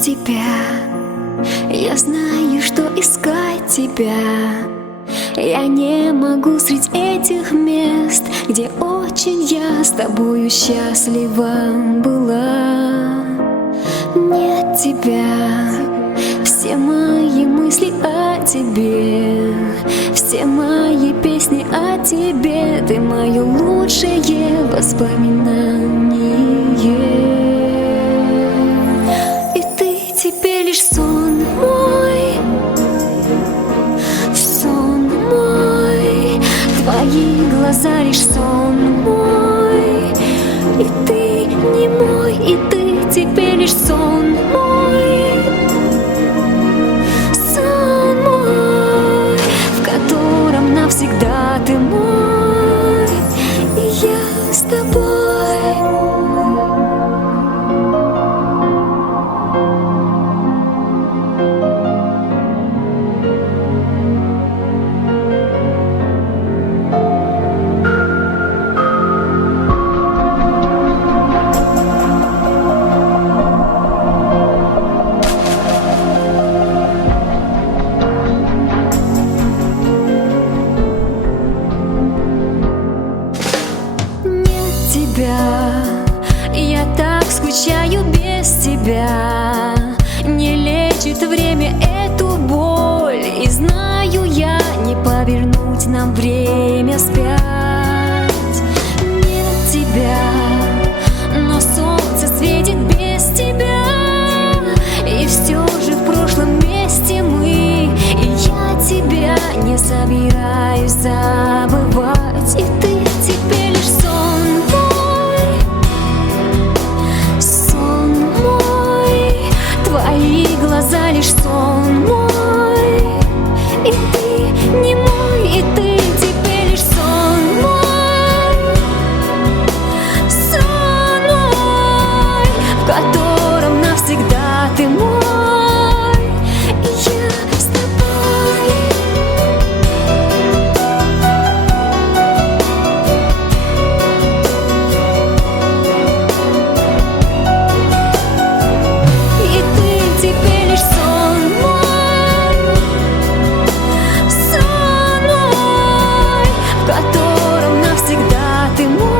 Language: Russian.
тебя. Я знаю, что искать тебя. Я не могу среди этих мест, где очень я с тобою счастлива была. Нет тебя, все мои мысли о тебе, все мои песни о тебе. Ты мое лучшее воспоминание. И ты теперь лишь сон мой, сон мой. Твои глаза лишь сон мой. И ты не мой, и ты теперь лишь сон мой, сон мой, в котором навсегда ты мой, и я с тобой. Я так скучаю без тебя. Не лечит время эту боль, и знаю я, не повернуть нам время вспять. Нет тебя, но солнце светит без тебя, и все же в прошлом месте мы, и я тебя не собираюсь забывать. И ты теперь лишь сон мой, сон мой, твои глаза лишь сон мой, и ты не мой, и ты теперь лишь сон мой, сон мой, в котором навсегда ты мой, и я с тобой. И ты теперь лишь сон мой, сон мой, в котором навсегда ты мой.